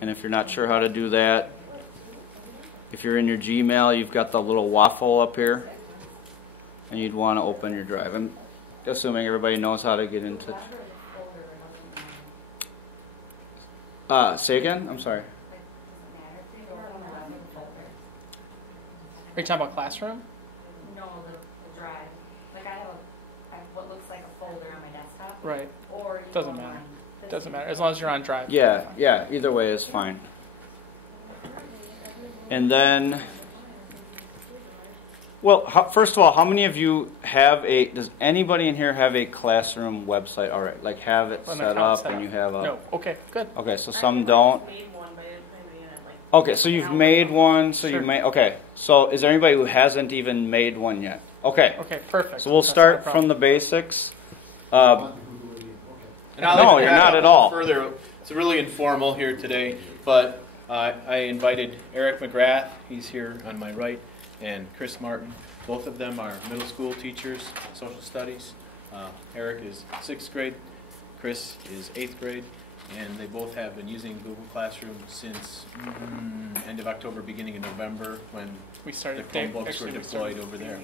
And if you're not sure how to do that, if you're in your Gmail, you've got the little waffle up here, and you'd want to open your drive. I'm assuming everybody knows how to get into. Say again? I'm sorry. Are you talking about Classroom? No, the drive. Like I have what looks like a folder on my desktop. Right. Or doesn't matter. Doesn't matter as long as you're on Drive. Yeah. Either way is fine. And then, well, first of all, how many of you have does anybody in here have a Classroom website already? Like have it set up and you have a... No. Okay, good. Okay, so some don't. Okay, so you've made one, so Sure. you made... Okay, so is there anybody who hasn't even made one yet? Okay. Okay, perfect. So we'll start from the basics. No, No, you're not at all. Further, it's really informal here today, but I invited Eric McGrath, he's here on my right, and Chris Martin. Both of them are middle school teachers, social studies. Eric is 6th grade, Chris is 8th grade, and they both have been using Google Classroom since end of October, beginning of November, when we started, the Chromebooks were deployed over there.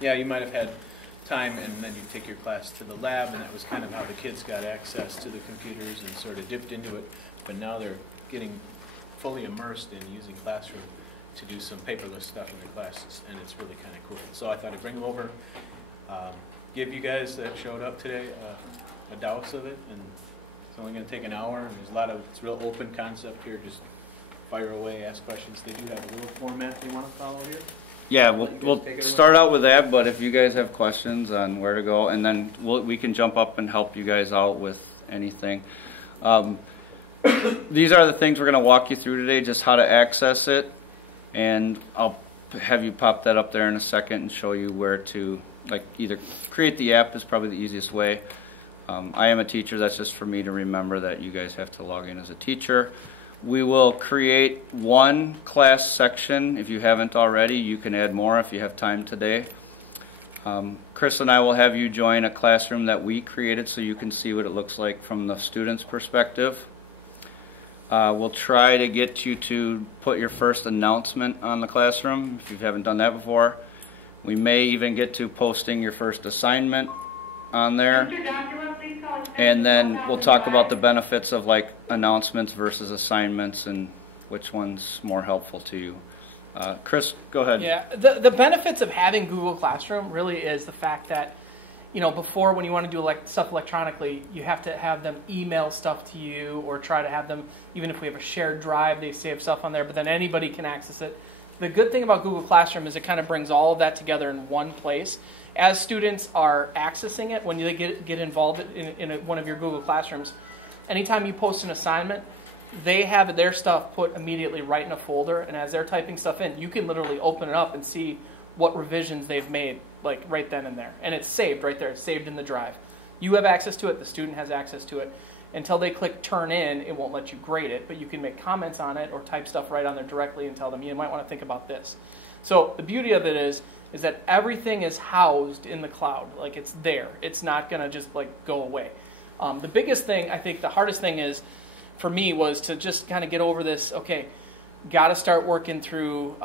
Yeah, you might have had time and then you take your class to the lab, and that was kind of how the kids got access to the computers and sort of dipped into it. But now they're getting fully immersed in using Classroom to do some paperless stuff in their classes, and it's really kind of cool. So I thought I'd bring them over, give you guys that showed up today a dose of it, and it's only going to take an hour, and there's a lot of, it's a real open concept here, just fire away, ask questions. They do have a little format you want to follow here. Yeah, we'll start out with that, but if you guys have questions on where to go, and then we can jump up and help you guys out with anything. These are the things we're going to walk you through today, just how to access it, and I'll have you pop that up there in a second and show you where to, like, either create the app is probably the easiest way. I am a teacher, that's just for me to remember that you guys have to log in as a teacher. We will create one class section. If you haven't already, you can add more if you have time today. Chris and I will have you join a classroom that we created so you can see what it looks like from the student's perspective. We'll try to get you to put your first announcement on the classroom if you haven't done that before. We may even get to posting your first assignment on there. And then we'll talk about the benefits of like announcements versus assignments and which one's more helpful to you. Chris, go ahead. Yeah, the benefits of having Google Classroom really is the fact that, you know, before when you want to do stuff electronically, you have to have them email stuff to you or try to have them, even if we have a shared drive, they save stuff on there, but then anybody can access it. The good thing about Google Classroom is it kind of brings all of that together in one place. As students are accessing it, when they get involved in one of your Google Classrooms, anytime you post an assignment, they have their stuff put immediately right in a folder, and as they're typing stuff in, you can literally open it up and see what revisions they've made, like right then and there. And it's saved right there. It's saved in the drive. You have access to it. The student has access to it. Until they click Turn In, it won't let you grade it, but you can make comments on it or type stuff right on there directly and tell them, you might want to think about this. So the beauty of it is that everything is housed in the cloud. Like, it's there. It's not going to just, like, go away. The biggest thing, I think the hardest thing is, for me, was to just kind of get over this, okay, got to start working through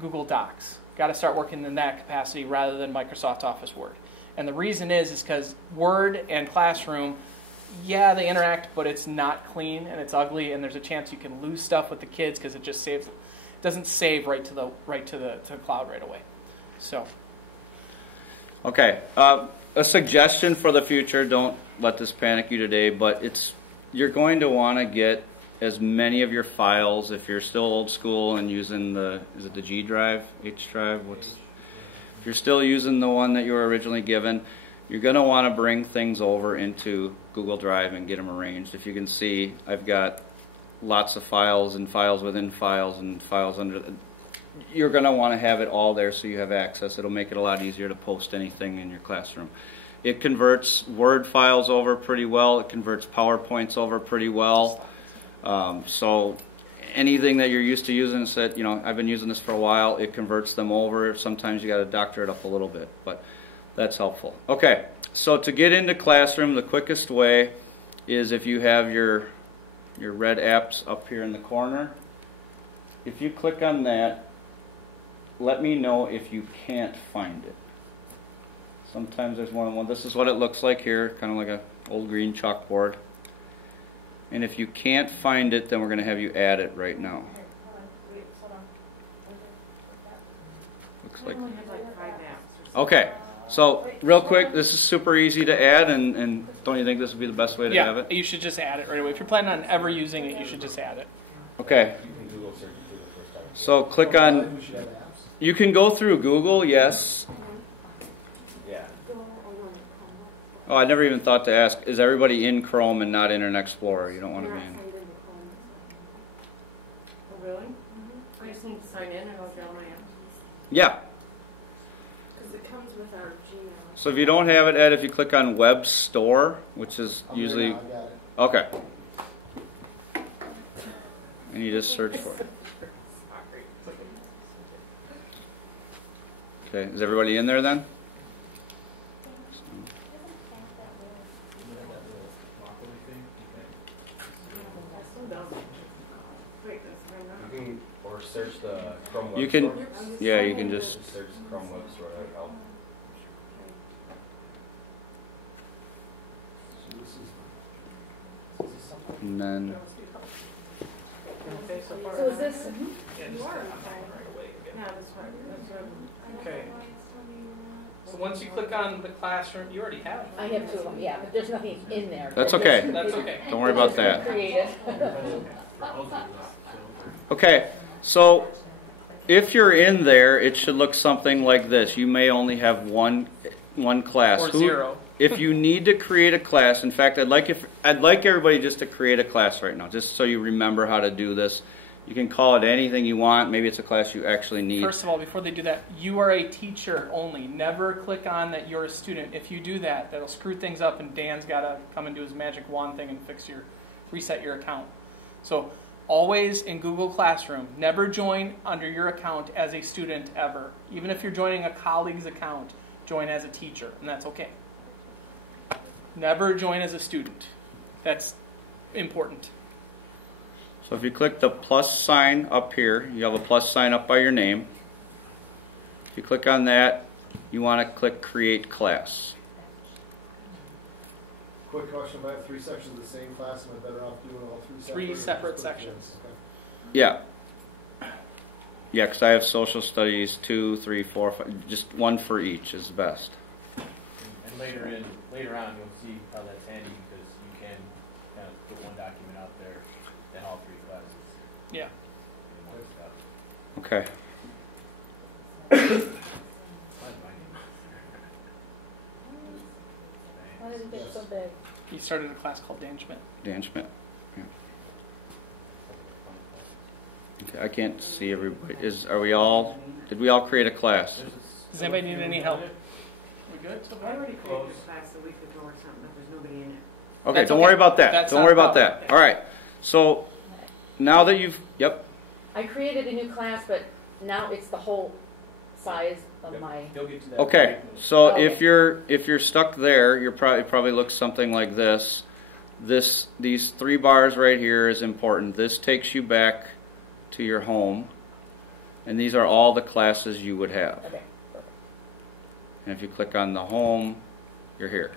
Google Docs. Got to start working in that capacity rather than Microsoft Office Word. And the reason is because Word and Classroom, yeah, they interact, but it's not clean and it's ugly, and there's a chance you can lose stuff with the kids because it just doesn't save right to the cloud right away. So, okay, a suggestion for the future. Don't let this panic you today, but you're going to want to get as many of your files, if you're still old school and using is it the G drive, H drive? If you're still using the one that you were originally given, you're going to want to bring things over into Google Drive and get them arranged. If you can see, I've got lots of files and files within files and files under. You're going to want to have it all there so you have access. It'll make it a lot easier to post anything in your classroom. It converts Word files over pretty well. It converts PowerPoints over pretty well. So anything that you're used to using, said, you know, I've been using this for a while, it converts them over. Sometimes you got to doctor it up a little bit, but that's helpful. Okay, so to get into Classroom, the quickest way is if you have your your red apps up here in the corner. If you click on that, let me know if you can't find it. Sometimes there's more than one. This is what it looks like here, kind of like an old green chalkboard. And if you can't find it, then we're going to have you add it right now. Okay, hold on. Wait, hold on. Looks like. I only have like 5 apps. Or Okay, so real quick, this is super easy to add, and don't you think this would be the best way to have Yeah, it? you should just add it right away. If you're planning on ever using it, you should just add it. Okay, so click on, you can go through Google, yes. Yeah. Oh, I never even thought to ask, is everybody in Chrome and not Internet Explorer? You don't want to be in. Oh, really? I just need to sign in and I'll get all my apps. Yeah, Because it comes with our Gmail. so if you don't have it, Ed, if you click on Web Store, which is usually, okay. And you just search for it. Okay, is everybody in there then? Wait, that's right now. You can, or search the Chrome Web You can, Store. yeah, you can just, Search the Chrome Web Store. That'll help. and then, Okay, so far. So is this? Yeah, just You are click on okay. that one right away. Yeah, that's right. That's right. Okay. So once you click on the classroom, you already have. I have 2 of them, yeah, but there's nothing in there. That's They're okay. just- That's okay. don't worry about that. Created. Okay, so if you're in there, it should look something like this. You may only have one class. Or 0. If you need to create a class, in fact, I'd like everybody just to create a class right now, just so you remember how to do this. You can call it anything you want. Maybe it's a class you actually need. First of all, before they do that, you are a teacher only. Never click on that you're a student. If you do that, that'll screw things up, and Dan's got to come and do his magic wand thing and reset your account. So always in Google Classroom, never join under your account as a student ever. Even if you're joining a colleague's account, join as a teacher, and that's okay. Never join as a student. That's important. So if you click the plus sign up here, you have a plus sign up by your name. If you click on that, you want to click Create Class. Quick question, if I have 3 sections of the same class, am I better off doing all 3 3 separate? separate sections. Okay. Yeah. Yeah, because I have social studies 2, 3, 4, 5, just one for each is best. And later on, you'll see how that's handy because you can kind of put one document out there, then all 3 classes. Yeah. in one step. Okay. Why did it get so big? You started a class called Dan Schmidt. Dan Schmidt. Yeah. Okay, I can't see everybody. Did we all create a class? Does anybody need any help? We good? So I far? already created a class a week ago or something, but there's nobody in it. Okay, That's don't okay. worry about that. That's Don't not worry a about problem. that. All right. So now that yep. I created a new class, but now it's the whole size of my, You'll get to that. Okay. So Okay. if you're stuck there, it probably looks something like this. These 3 bars right here is important. This takes you back to your home, and these are all the classes you would have. okay, perfect, And if you click on the home, you're here.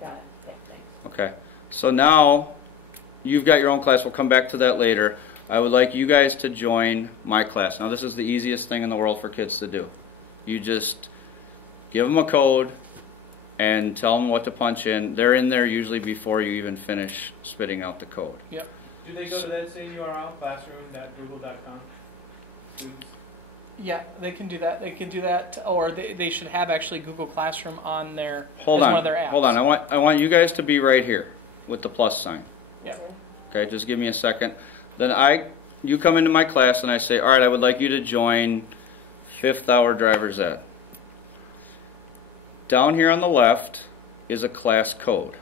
got it, okay, thanks. Okay. So now you've got your own class. We'll come back to that later. I would like you guys to join my class. Now this is the easiest thing in the world for kids to do. You just give them a code and tell them what to punch in. They're in there usually before you even finish spitting out the code. Yep. Do they go to that same URL, classroom.google.com? Students? Yeah, they can do that. They can do that, or they should have actually Google Classroom on their Hold as on. one of their apps. Hold on. I want you guys to be right here with the plus sign. Yeah. Okay, just give me a second. Then you come into my class and I say, all right, I would like you to join 5th hour driver's ed. Down here on the left is a class code.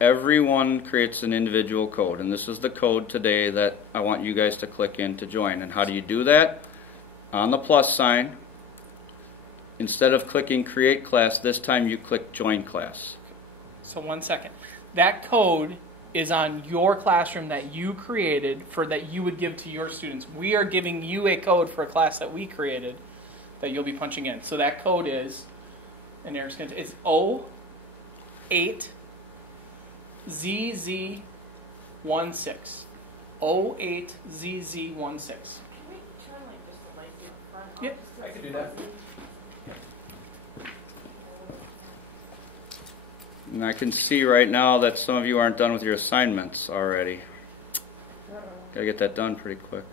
Everyone creates an individual code, and this is the code today that I want you guys to click in to join. And how do you do that? On the plus sign, instead of clicking create class, this time you click join class. So 1 second. That code is on your classroom that you created for that you would give to your students. We are giving you a code for a class that we created that you'll be punching in. So that code is, and Eric's going to, it's O8ZZ16. 08ZZ16. Can we turn like just the lights in front? Yep, I could do that. And I can see right now that some of you aren't done with your assignments already. Gotta get that done pretty quick.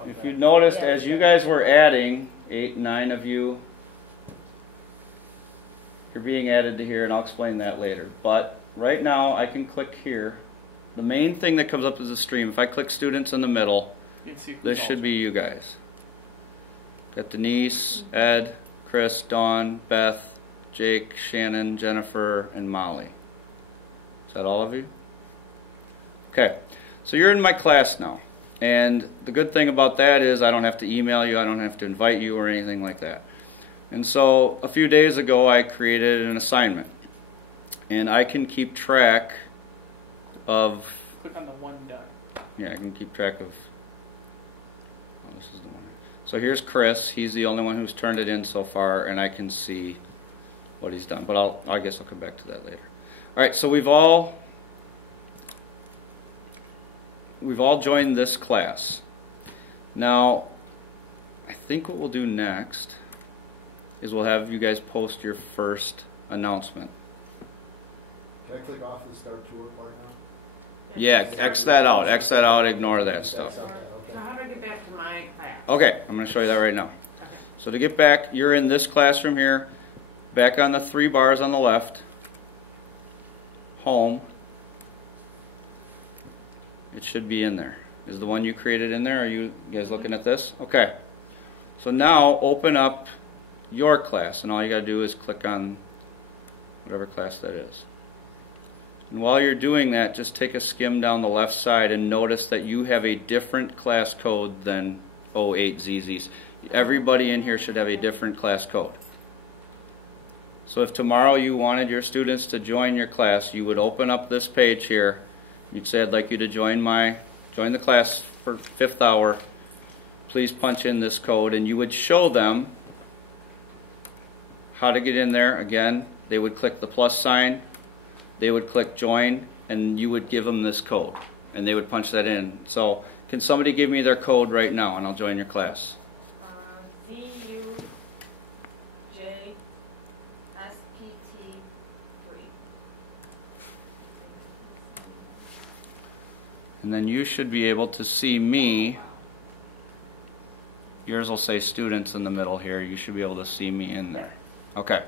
Okay. If you noticed, as you guys were adding, 8, 9 of you, you're being added to here, and I'll explain that later. But right now, I can click here. The main thing that comes up is the stream. If I click students in the middle, this should be you guys. Got Denise, Ed, Chris, Dawn, Beth, Jake, Shannon, Jennifer, and Molly. Is that all of you? Okay, so you're in my class now. And the good thing about that is I don't have to email you, I don't have to invite you or anything like that. And so a few days ago I created an assignment. And I can keep track of... Click on the one done. Yeah, I can keep track of... Oh, this is the one. So here's Chris. He's the only one who's turned it in so far, and I can see what he's done. But I guess I'll come back to that later. All right, so we've all joined this class. Now, I think what we'll do next is we'll have you guys post your first announcement. Can I click off the start tour part now? Yeah, X that out. X that out. Ignore that stuff. So how do I get back to my class? Okay, I'm going to show you that right now. Okay. So to get back, you're in this classroom here. Back on the 3 bars on the left. Home. It should be in there. Is the one you created in there? Are you guys looking at this? Okay. So now open up your class, and all you got to do is click on whatever class that is. And while you're doing that, just take a skim down the left side and notice that you have a different class code than 08ZZs. Everybody in here should have a different class code. So if tomorrow you wanted your students to join your class, you would open up this page here. You'd say, I'd like you to join the class for 5th hour. Please punch in this code, and you would show them how to get in there. Again, they would click the plus sign. They would click join, and you would give them this code, and they would punch that in. So can somebody give me their code right now, and I'll join your class? VUJSPT3. And then you should be able to see me. Yours will say students in the middle here. You should be able to see me in there. Okay.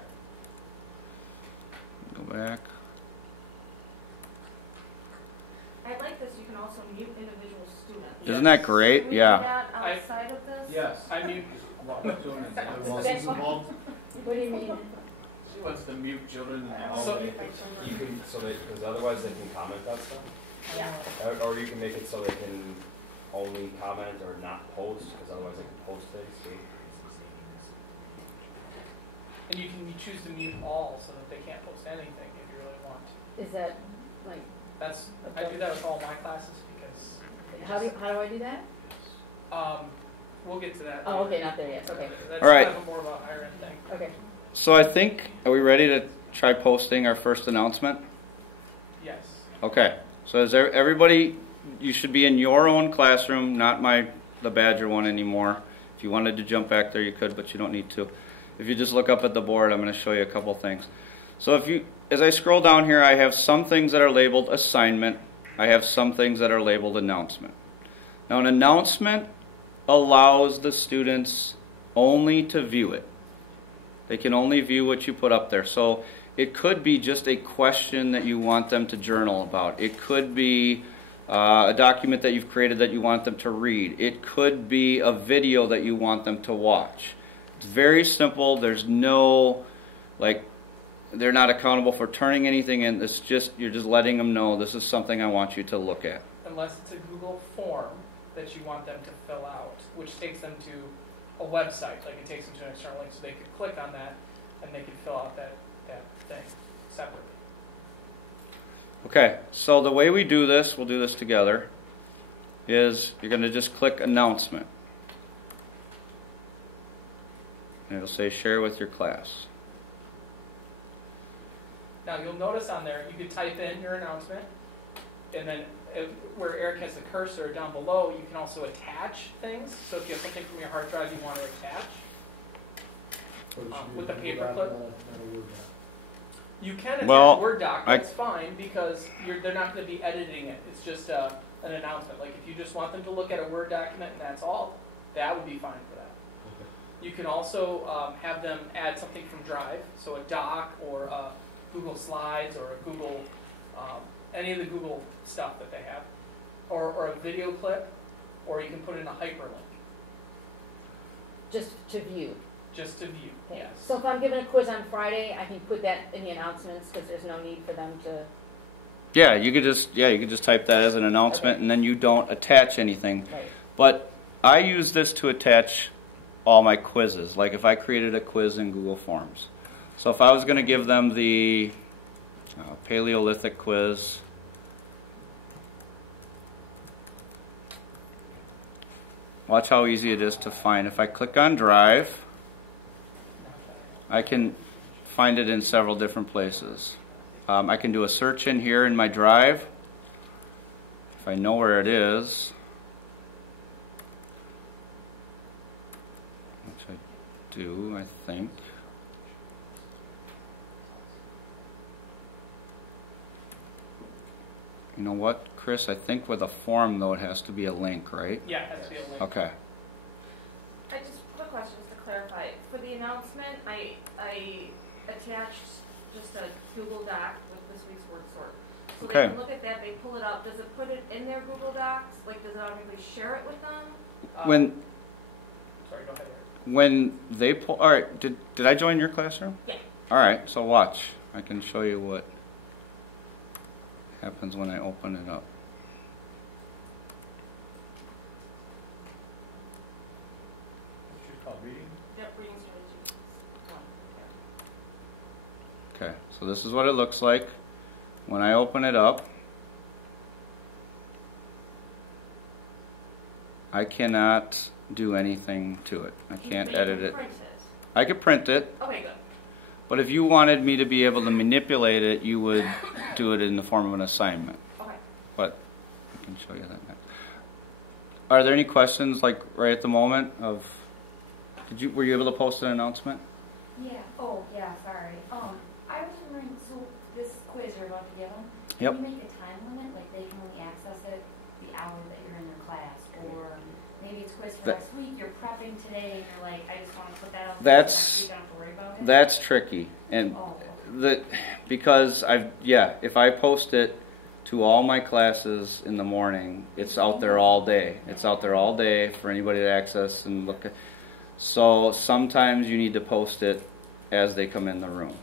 Go back. I like this, you can also mute individual students. Isn't that great? Can we Yeah. do that outside of this? Yes. I mute. Losses involved? What do you mean? She wants to mute children. So- You can, because otherwise they can comment that stuff. Yeah. Or you can make it so they can only comment or not post, because otherwise they can post things too. And you choose to mute all so that they can't post anything if you really want. Is that like? I do that with all my classes because. How do I do that? We'll get to that. Oh, okay, not there yet. Okay. That's All right. kind of more of a higher end thing. Okay. So I think, are we ready to try posting our first announcement? Yes. Okay. So is there, everybody, you should be in your own classroom, not the Badger one anymore. If you wanted to jump back there, you could, but you don't need to. If you just look up at the board, I'm going to show you a couple things. So as I scroll down here, I have some things that are labeled assignment. I have some things that are labeled announcement. Now an announcement allows the students only to view it. They can only view what you put up there. So it could be just a question that you want them to journal about. It could be a document that you've created that you want them to read. It could be a video that you want them to watch. It's very simple. There's no, they're not accountable for turning anything in. It's just, you're just letting them know this is something I want you to look at. Unless it's a Google form that you want them to fill out, which takes them to a website, like it takes them to an external link, so they could click on that and they could fill out that thing separately. Okay, so the way we do this, we'll do this together, is you're going to just click announcement. And it'll say share with your class. Now you'll notice on there, you can type in your announcement, and then where Eric has the cursor down below, you can also attach things. So if you have something from your hard drive you want to attach, with the paperclip, you can attach Word doc. That's fine because they're not going to be editing it. It's just an announcement. Like if you just want them to look at a Word document and that's all, that would be fine for that. You can also have them add something from Drive, so a doc or a Google Slides or a Google, any of the Google stuff that they have, or a video clip, or you can put in a hyperlink. Just to view. Just to view, Okay. yes. So if I'm giving a quiz on Friday, I can put that in the announcements because there's no need for them to. Yeah, you could just type that as an announcement, and then you don't attach anything. Right. But I use this to attach all my quizzes. Like if I created a quiz in Google Forms. So if I was going to give them the Paleolithic quiz, watch how easy it is to find. If I click on Drive, I can find it in several different places. I can do a search in here in my Drive. If I know where it is, which I do, I think. You know what, Chris? I think with a form, though, it has to be a link, right? Yeah, it has to be a link. Okay. I just, quick question, just to clarify. For the announcement, I attached just a Google Doc with this week's word sort. So Okay. they can look at that, they pull it up. Does it put it in their Google Docs? Like, does it automatically share it with them? Sorry, go ahead, Eric. When they pull, all right, did I join your classroom? Yeah. All right, so watch. I can show you what happens when I open it up. What's it called, reading? Yep, reading strategy. Okay, so this is what it looks like when I open it up. I cannot do anything to it. I can't edit it. Print I could print it, Okay, good. but if you wanted me to be able to manipulate it, you would do it in the form of an assignment. Okay. But I can show you that next. Are there any questions, like right at the moment? Were you able to post an announcement? Yeah. Oh, yeah. Sorry. I was wondering. So this quiz you're about to give them. Yep. Can you make a time limit? Like they can only access it the hour that you're in their class, or maybe it's quiz for next week. You're prepping today, and you're like, I just want to put that out. Next week, I don't have to worry about it. That's tricky, and because if I post it to all my classes in the morning, it's out there all day. It's out there all day for anybody to access and look at. So sometimes you need to post it as they come in the room.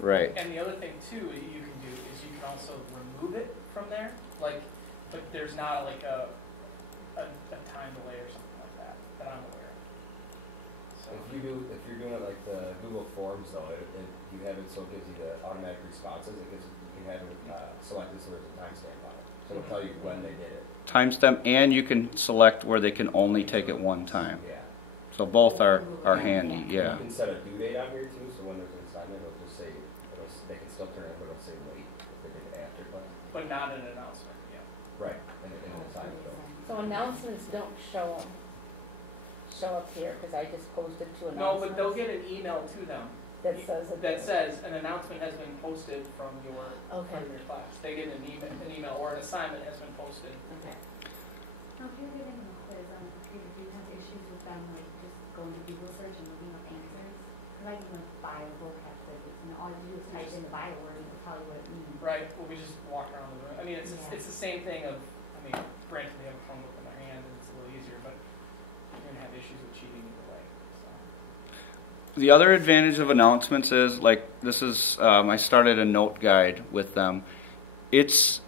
Right. And the other thing too you can do is you can also remove it from there, like, but there's not like a time delay or something like that I'm aware of. So If you're doing it like the Google Forms though, you have it so it gives you the automatic responses. You can have it selected so there's a timestamp on it, so it'll tell you when they did it. Timestamp, and you can select where they can only take it one time. Yeah. So both are handy. Yeah. You can set a due date on here too, so when there's an assignment, it'll just say they can still turn it, but it'll say late if they did it after class. but not an announcement. Yeah. Right. And an assignment though. So announcements don't show up here because I just posted two announcements. No, but they'll get an email to them that says an announcement has been posted from your class. They get an email or an assignment has been posted. Okay. Now, if you're getting a quiz on the computer, do you have issues with them like just going to Google search and looking up answers? Because I give them a bio vocab quiz, and all you do is type in the bio word and it'll tell you what it means. Right. Well, we just walk around the room. I mean, it's the same thing of. I mean, granted, they have a Chromebook in their hand and it's a little easier, but you're going to have issues with cheating either way. So. The other advantage of announcements is, like, this is, I started a note guide with them. It's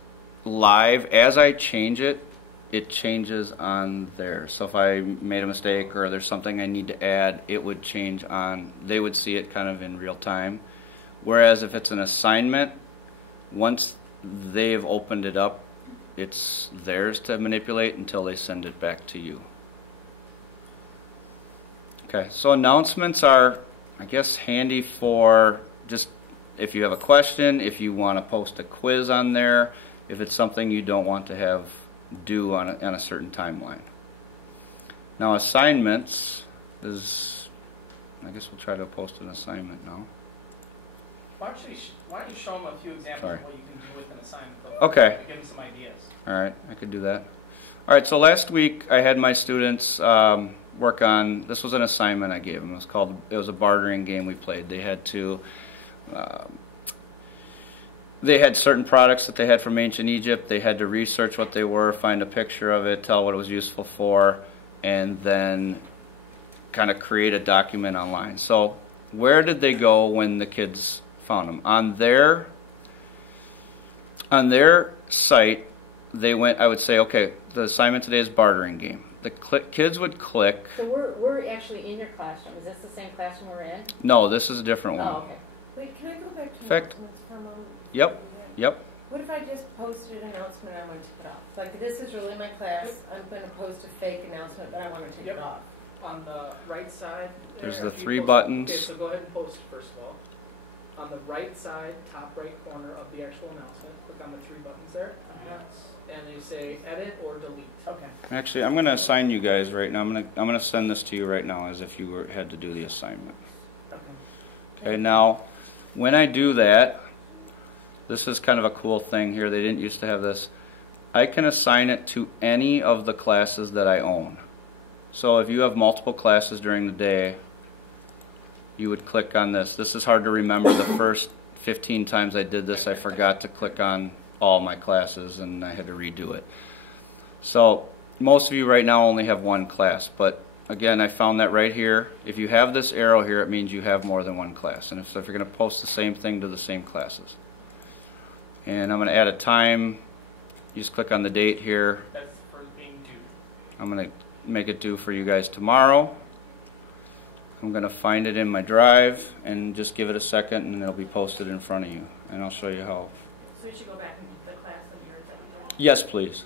live. As I change it, it changes on there. So if I made a mistake or there's something I need to add, it would change on, they would see it kind of in real time. Whereas if it's an assignment, once they've opened it up, it's theirs to manipulate until they send it back to you. Okay, so announcements are, I guess, handy for just if you have a question, if you want to post a quiz on there, if it's something you don't want to have due on a certain timeline. Now assignments is, I guess we'll try to post an assignment now. Why don't you show them a few examples Sorry. of what you can do with an assignment? Okay. Give them some ideas. All right, I could do that. All right, so last week I had my students work on, this was an assignment I gave them. It was a bartering game we played. They had to, they had certain products that they had from ancient Egypt. They had to research what they were, find a picture of it, tell what it was useful for, and then kind of create a document online. So where did they go when the kids found them? On their site, they went, I would say, okay, the assignment today is bartering game. The kids would click. So we're actually in your classroom. Is this the same classroom we're in? No, this is a different one. Oh, okay. Wait, can I go back to Fact. announcements for a moment? Yep. What if I just posted an announcement and I want to take it off? Like, this is really my class, I'm going to post a fake announcement, but I want to take it off. On the right side, There's there, the if you 3 post- buttons. Okay, so go ahead and post it first of all. On the right side, top right corner of the actual announcement, click on the 3 buttons there, and they say edit or delete. Okay. Actually, I'm going to assign you guys right now. I'm going to send this to you right now as if you had to do the assignment. Okay, now, when I do that, this is kind of a cool thing here. They didn't used to have this. I can assign it to any of the classes that I own. So if you have multiple classes during the day, you would click on this. This is hard to remember. The first 15 times I did this, I forgot to click on all my classes and I had to redo it. So most of you right now only have one class, but again, I found that right here. If you have this arrow here, it means you have more than one class. And so if you're going to post the same thing to the same classes. And I'm going to add a time. You just click on the date here. That's for being due. I'm going to make it due for you guys tomorrow. I'm going to find it in my drive and just give it a second and it'll be posted in front of you. And I'll show you how. So you should go back and the class of yours that you did. Yes, please.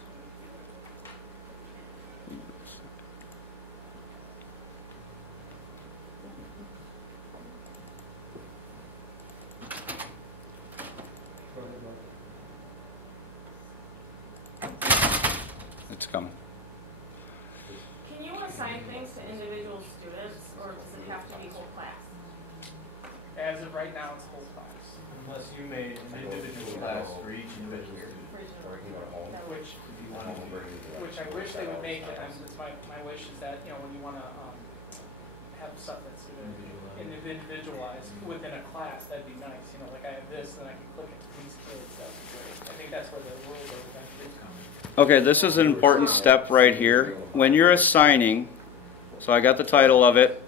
It's coming. Can you assign things to individual students, or does it have to be whole class? As of right now, it's whole class. Unless you made an individual class for each individual student. Which I wish they would make it. It's my wish is that, you know, when you want to have stuff that's individualized within a class, that'd be nice. You know, like I have this, and I can click it to these kids. That would be great. I think that's where the rules are eventually coming. Okay, this is an important step right here. When you're assigning, so I got the title of it,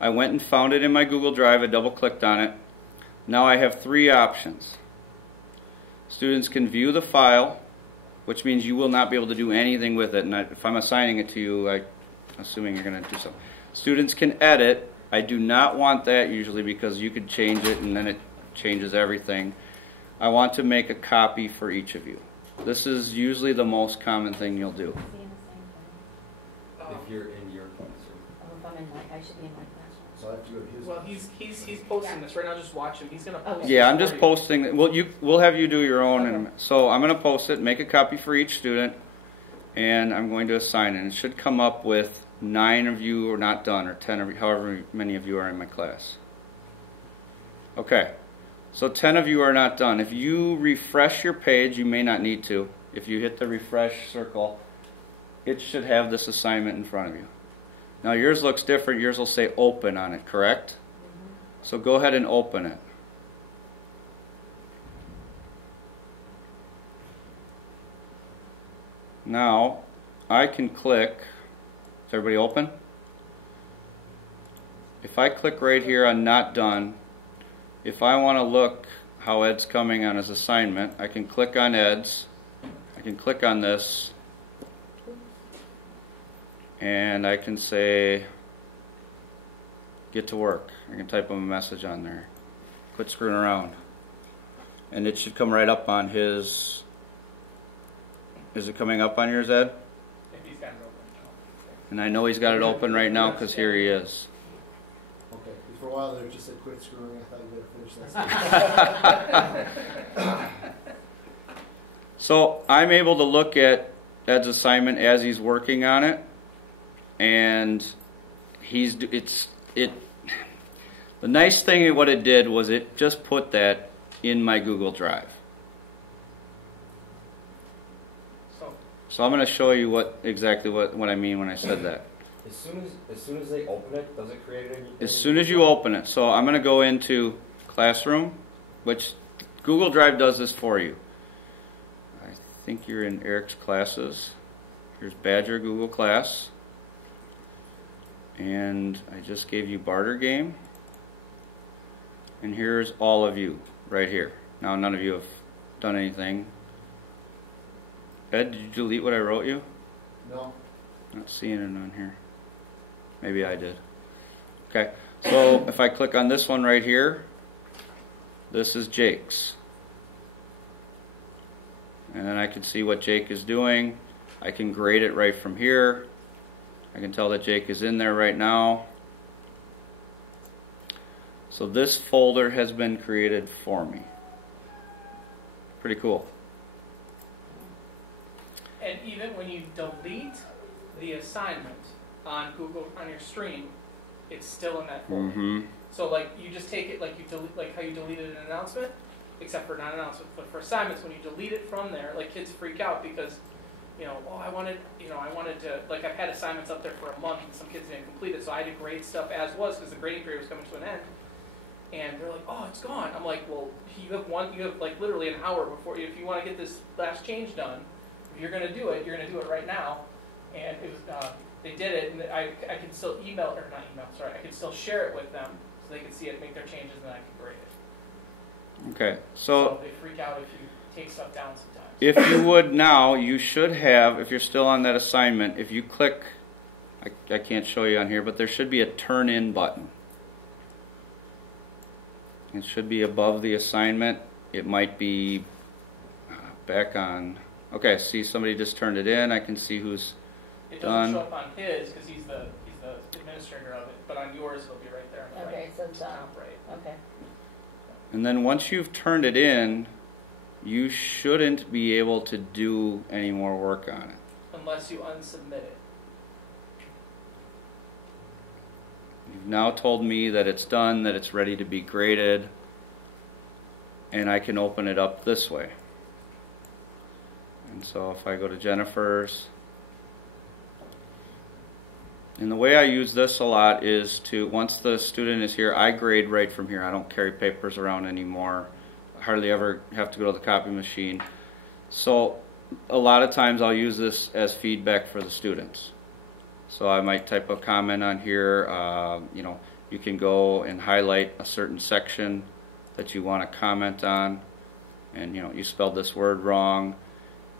I went and found it in my Google Drive, I double clicked on it. Now I have 3 options. Students can view the file, which means you will not be able to do anything with it. And if I'm assigning it to you, I'm assuming you're going to do so. Students can edit. I do not want that usually because you could change it and then it changes everything. I want to make a copy for each of you. This is usually the most common thing you'll do. Seeing the same thing. If you're in your classroom. Oh, if I'm in I should be in my classroom. So I have to go to his. Well, he's posting this right now. Just watch him. He's gonna post. Yeah, it I'm for just you. posting. Well, we'll have you do your own. In a minute. So I'm going to post it, make a copy for each student, and I'm going to assign it. It should come up with 9 of you are not done, or 10 of you, however many of you are in my class. Okay, so 10 of you are not done. If you refresh your page, you may not need to. If you hit the refresh circle, it should have this assignment in front of you. Now yours looks different. Yours will say open on it, correct? So go ahead and open it. Now, I can click. Is everybody open? If I click right here on not done, if I want to look how Ed's coming on his assignment, I can click on Ed's. I can click on this. And I can say, get to work. I can type him a message on there. Quit screwing around. and it should come right up on his. Is it coming up on yours, Ed? If he's got it open. And I know he's got it open right now because here he is. Okay, for a while there, it just said quit screwing. I thought you better finish that. So I'm able to look at Ed's assignment as he's working on it, and the nice thing of what it did was it just put that in my Google Drive. So I'm going to show you exactly what I mean when I said that. As soon as they open it, does it create any? As soon as you open it. So I'm going to go into Classroom, which Google Drive does this for you. I think you're in Eric's classes. Here's Badger Google Class. And I just gave you Barter Game. And here's all of you right here. Now none of you have done anything. Ed, did you delete what I wrote you? No. Not seeing it on here. Maybe I did. Okay, so if I click on this one right here, this is Jake's. And then I can see what Jake is doing. I can grade it right from here. I can tell that Jake is in there right now. So this folder has been created for me. Pretty cool. And even when you delete the assignment on Google on your stream, it's still in that folder. Mm-hmm. So like you just take it like you delete like how you deleted an announcement, except for not announcement, but for assignments, when you delete it from there, like kids freak out because, I wanted to, like I've had assignments up there for a month and some kids didn't complete it, so I had to grade stuff as was because the grading period was coming to an end. And they're like, oh, it's gone. I'm like, well, you have like literally an hour before you, if you want to get this last change done, if you're going to do it, you're going to do it right now. And it was, they did it, and I could still I could still share it with them so they could see it, make their changes, and then I could grade it. Okay, So they freak out if you take stuff down sometimes. if you would now, you should have, if you're still on that assignment, if you click, I can't show you on here, but there should be a turn in button. It should be above the assignment. It might be back on. Okay, see somebody just turned it in. I can see who's It done. doesn't show up on his because he's the administrator of it, but on yours it'll be right there on the Okay, right. so it's done. Top right. Okay. And then once you've turned it in, you shouldn't be able to do any more work on it. Unless you unsubmit it. You've now told me that it's done, that it's ready to be graded, and I can open it up this way. And so if I go to Jennifer's, and the way I use this a lot is to, once the student is here, I grade right from here. I don't carry papers around anymore. I hardly ever have to go to the copy machine. So a lot of times I'll use this as feedback for the students. So I might type a comment on here. You can go and highlight a certain section that you want to comment on, and you spelled this word wrong.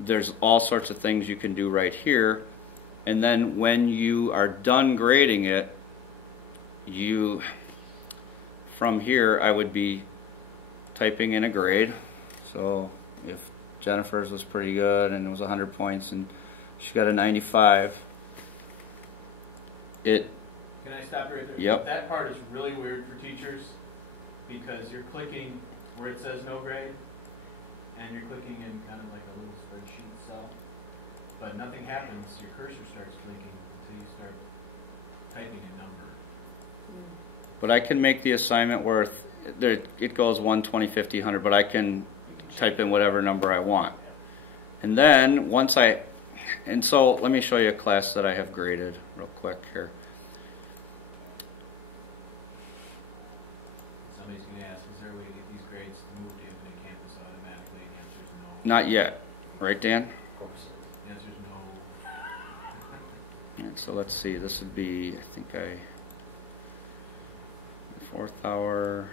There's all sorts of things you can do right here. And then when you are done grading it, from here I would be typing in a grade. So if Jennifer's was pretty good and it was 100 points and she got a 95, Can I stop you right there? Yep. That part is really weird for teachers because you're clicking where it says no grade and you're clicking in kind of like a little spreadsheet cell, but nothing happens. Your cursor starts blinking until you start typing a number. but I can make the assignment where it goes 1, 20, 50, 100, but I can type in whatever number I want. And then so let me show you a class that I have graded real quick here. Somebody's going to ask, is there a way to get these grades to move to Infinite Campus automatically? The answer is no. Not yet, right, Dan? Of course. The answer is no. All right, so let's see. This would be, I think fourth hour.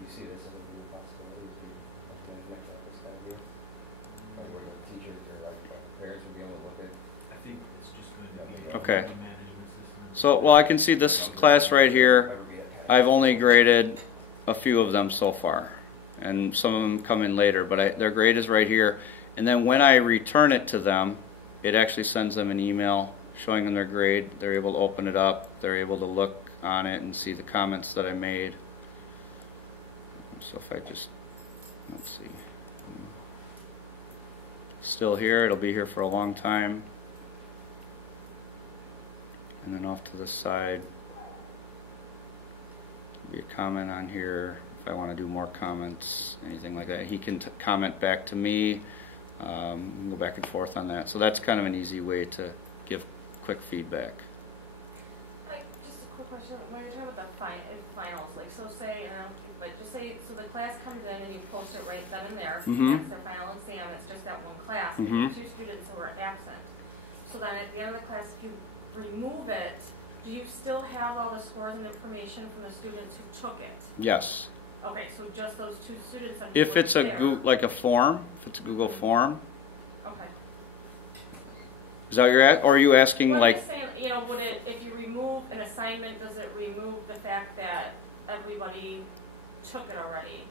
You see this as a real possibility to next office kind of deal? Like where the teachers or like parents would be able to look at. I think it's just going to be Okay. a management system. So, well, I can see this class right here. I've only graded a few of them so far. and some of them come in later, but their grade is right here. And then when I return it to them, it actually sends them an email showing them their grade. They're able to open it up. They're able to look on it and see the comments that I made. So if I just, let's see, still here, it'll be here for a long time. And then off to the side, be a comment on here if I want to do more comments, anything like that. He can comment back to me, go back and forth on that. So that's kind of an easy way to give quick feedback. Like, just a quick question. When you're talking about the finals, like, so say, but just say, so the class comes in and you post it right then and there. That's their final exam. It's just that one class. But two students who are absent. So then at the end of the class, if you remove it, do you still have all the scores and information from the students who took it? Yes. Okay, so just those two students. If it's a like a form, if it's a Google form. Okay. Is that what you're at, or are you asking Well, like? I'm just saying, you know, would it, if you remove an assignment, does it remove the fact that everybody took it already?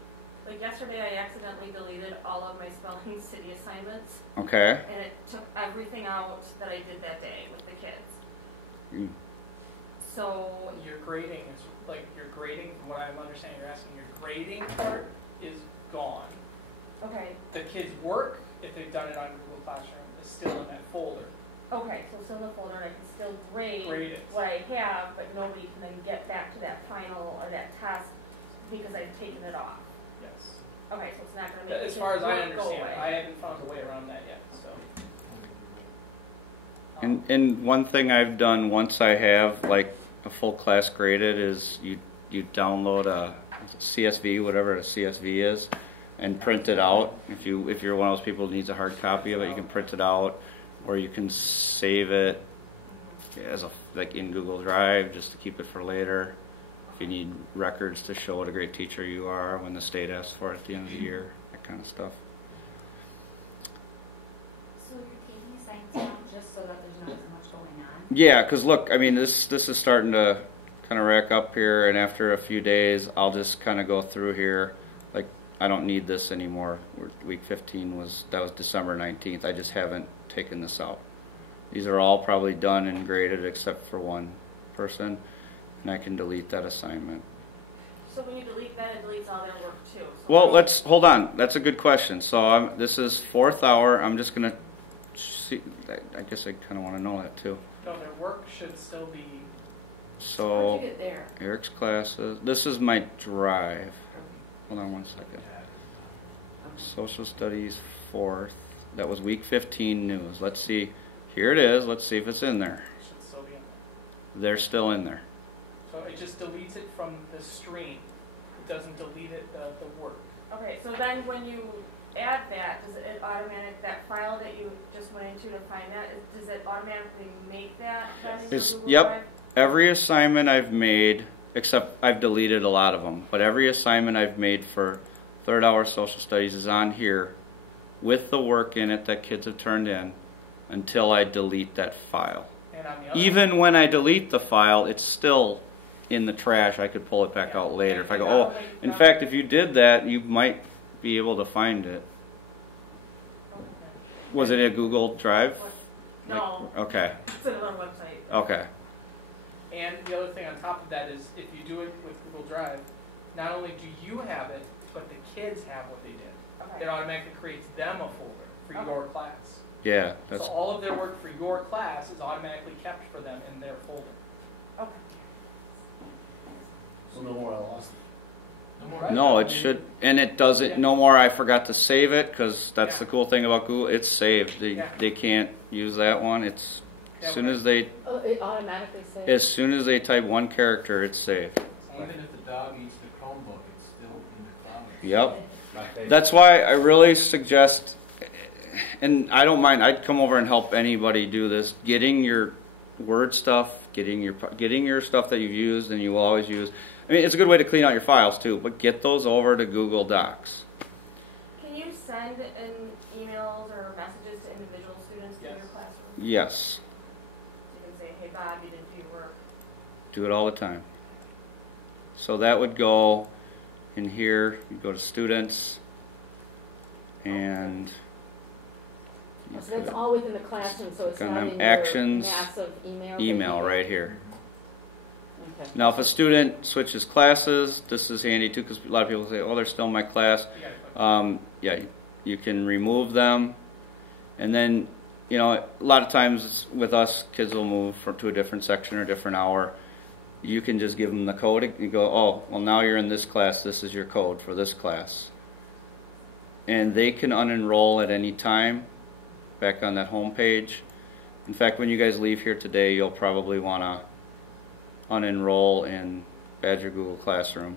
Like yesterday, I accidentally deleted all of my spelling city assignments. Okay. And it took everything out that I did that day with the kids. So Your grading is, like, your grading, from what I'm understanding you're asking, your grading part is gone. okay, The kids' work, if they've done it on Google Classroom, is still in that folder. okay, so it's in the folder and I can still grade Grade it. what I have, but nobody can then get back to that final or that test because I've taken it off. Yes. Okay, so it's not going to make As far as I work go understand, away. I haven't found a way around that yet, so. And one thing I've done once I have like a full class graded is you download a CSV, whatever a CSV is, and print it out. If you're one of those people who needs a hard copy of it, you can print it out, or you can save it as like in Google Drive just to keep it for later. If you need records to show what a great teacher you are when the state asks for it at the end of the year, that kind of stuff. So you're taking assignments out just so that there's not as much going on? Yeah, because look, I mean, this is starting to kind of rack up here, and after a few days, I'll just kind of go through here. Like, I don't need this anymore. Week 15 was December 19th. I just haven't taken this out. These are all probably done and graded except for one person, and I can delete that assignment. So when you delete that, it deletes all their work too. So Well, let's hold on. That's a good question. So this is 4th hour. I'm just gonna see. I guess I kind of want to know that too. No, their work should still be. So how'd you get there? Eric's classes. This is my drive. Hold on one second. Social studies 4th. That was week 15 news. Let's see. Here it is. Let's see if it's in there. It should still be in there. They're still in there. So it just deletes it from the stream. It doesn't delete it, the work. Okay, so then when you add that, does it automatic, that file that you just went into to find that, does it automatically make that? It's, yep. Every assignment I've made, except I've deleted a lot of them, but every assignment I've made for 3rd hour social studies is on here with the work in it that kids have turned in until I delete that file. And on the other Even when I delete the file, it's still in the trash. I could pull it back out later. If I go, oh, in fact, if you did that, you might be able to find it. Was it a Google Drive? No. Okay. It's another website. Okay. And the other thing on top of that is if you do it with Google Drive, not only do you have it, but the kids have what they did. Okay. It automatically creates them a folder for Okay. your class. Yeah, So that's all of their work for your class is automatically kept for them in their folder. Okay. So no more I lost. Right? no. It should, and it doesn't. No more. I forgot to save it because that's Yeah. the cool thing about Google. It's saved. Yeah. They can't use that one. It's Yeah, as soon right. as they It automatically saves. as soon as they type one character, it's saved. Even if the dog eats the Chromebook, it's still in the cloud. Yep. My favorite. That's why I really suggest, and I don't mind. I'd come over and help anybody do this. Getting your Word stuff, getting your stuff that you've used and you will always use. I mean, it's a good way to clean out your files too. But get those over to Google Docs. Can you send in emails or messages to individual students to Yes. your classroom? Yes, You can say, hey Bob, you didn't do your work. do it all the time. So that would go. in here, you go to students, and So that's all within the classroom, so it's click on not them in actions, your massive email. email right here. Okay. Now, if a student switches classes, this is handy too, because a lot of people say, "Oh, they're still in my class." Yeah, you can remove them, and then a lot of times with us, kids will move to a different section or a different hour. You can just give them the code. You go, "Oh, well, now you're in this class. This is your code for this class," and they can unenroll at any time. Back on that home page. In fact, when you guys leave here today, you'll probably want to unenroll in Badger Google Classroom,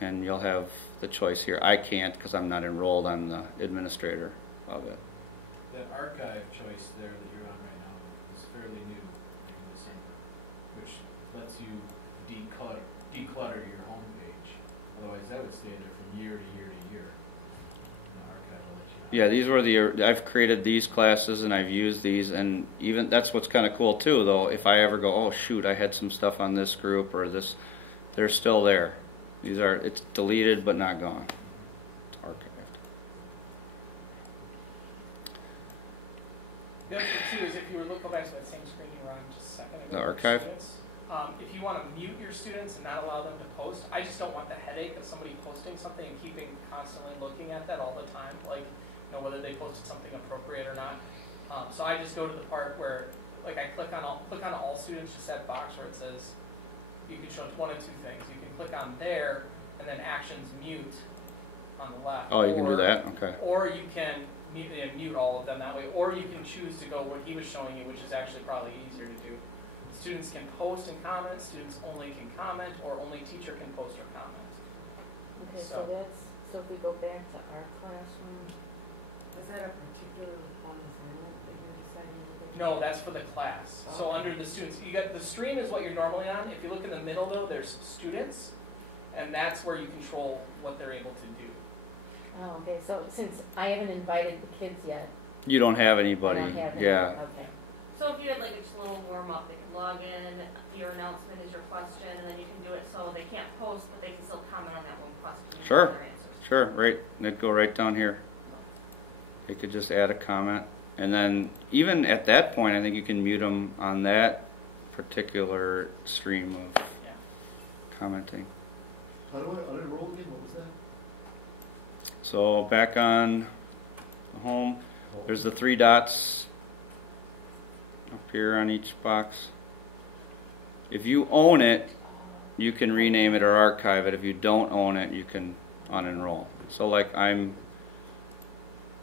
and you'll have the choice here. I can't because I'm not enrolled. I'm the administrator of it. That archive choice there that you're on right now is fairly new in December, which lets you declutter your home page. Otherwise, that would stay there from year to year to year. The archive will let you know. Yeah, these were I've created these classes and I've used these, and even that's what's kind of cool too. Though, if I ever go, oh shoot, I had some stuff on this group or this, they're still there. It's deleted but not gone. It's archived. The other thing too is if you were to go back to that same screen you were on just a second ago. The with archive? Students, if you want to mute your students and not allow them to post, I just don't want the headache of somebody posting something and keeping constantly looking at that all the time, like whether they posted something appropriate or not. So I just go to the part where, I click on all students, just that box where it says you can show one of two things. You can click on there and then actions mute on the left. Oh, you can do that? Okay. Or you can mute all of them that way, or you can choose to go what he was showing you, which is actually probably easier to do. Students can post and comment, students only can comment, or only teacher can post or comment. Okay, so if we go back to our classroom. Is that a particular one assignment that you're deciding to do? No, that's for the class. Okay. So under the students, you got the stream is what you're normally on. If you look in the middle though, there's students, and that's where you control what they're able to do. Oh, okay. So since I haven't invited the kids yet. You don't have anybody. I don't have yeah. Any. Okay. So if you had just a little warm up, they can log in, your announcement is your question, and then you can do it so they can't post, but they can still comment on that one question. Sure. Sure. Right. They'd go right down here. They could just add a comment, and then even at that point, I think you can mute them on that particular stream of commenting. How do I unenroll again? What was that? So back on the home, there's the 3 dots up here on each box. If you own it, you can rename it or archive it. If you don't own it, you can unenroll. So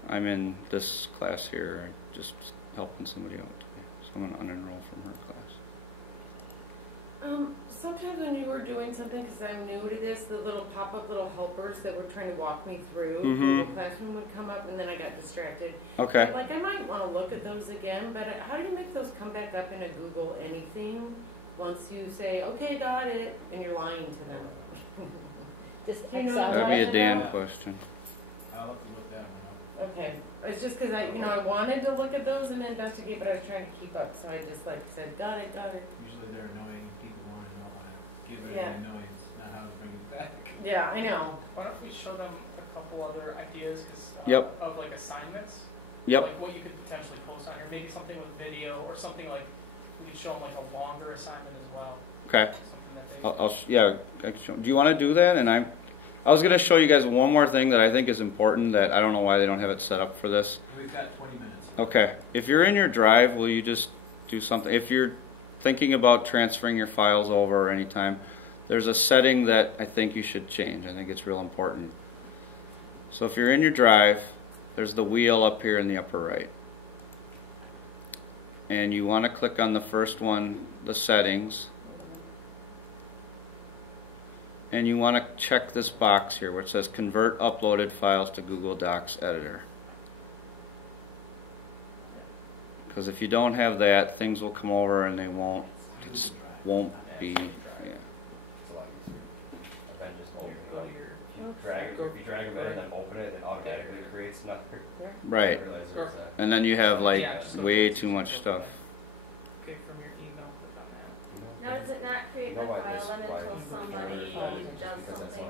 I'm in this class here, just helping somebody out today. So I'm going to unenroll from her class. Sometimes when you were doing something, because I'm new to this, the little pop-up little helpers that were trying to walk me through Google Classroom would come up, and then I got distracted. Okay. I might want to look at those again, but how do you make those come back up in a Google anything once you say, okay, got it, and you're lying to them? Just You know, That'd be a Dan question. I'll have to look that one up. Okay. It's just because I wanted to look at those and investigate, but I was trying to keep up, so I just said, got it. Usually they're annoying, people want to know how to give it Yeah. an annoyance, not how to bring it back. Yeah, I know. Why don't we show them a couple other ideas of assignments? Yep. Like what you could potentially post on here, maybe something with video or something we could show them a longer assignment as well. Okay. Something that they. Do you want to do that? And I was going to show you guys one more thing that I think is important that I don't know why they don't have it set up for this. We've got 20 minutes. Okay. If you're in your drive, will you just do something? If you're thinking about transferring your files over anytime, there's a setting that I think you should change. I think it's real important. So if you're in your drive, there's the wheel up here in the upper right. And you want to click on the first one, the settings. And you want to check this box here where it says convert uploaded files to Google Docs editor. Because if you don't have that, things will come over and they won't be. Yeah. It's a lot easier. And then just open it. If you drag them in and then open it, it automatically creates nothing. Right. And then you have way too much stuff. Okay, from your email, click on that. Now does it not create the file then until somebody does something?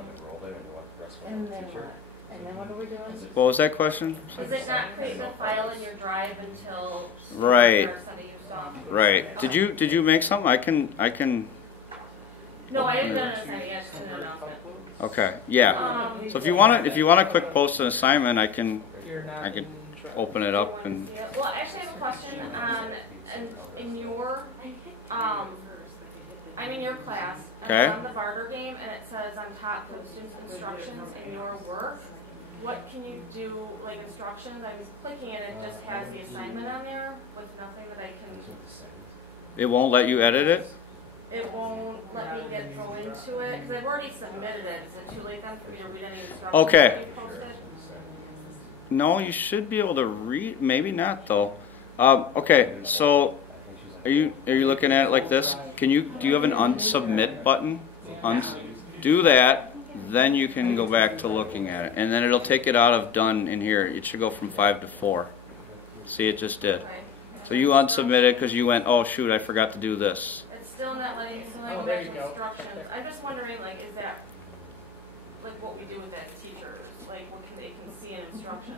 request from And the then teacher. what? And then what are we doing? What was that question? Does it not create the file in your drive until Right. they're sending you stuff? Right. Did you make something? I can. No, I haven't done an assignment yet. Just an announcement. Okay. Yeah. So if you want to quick post an assignment, I can open it up and. Well, actually, I have a question on in your I'm in your class. Okay. I'm on the barter game, and it says on top the students' instructions in your work. What can you do, like instructions? I'm clicking and it just has the assignment on there with nothing that I can. It won't let you edit it. It won't let me go into it because I've already submitted it. Is it too late then for me to read any instructions? Okay. that you posted? No, you should be able to read. Maybe not though. Okay, so are you looking at it like this? Do you have an unsubmit button? Do that. Then you can go back to looking at it, and then it'll take it out of done in here. It should go from 5 to 4. See, it just did. Okay. So you unsubmit it because you went, oh shoot, I forgot to do this. It's still not letting me. So I go there back you to go. instructions. I'm just wondering, like, is that like what we do with that as teachers? Like, what they can see in instructions?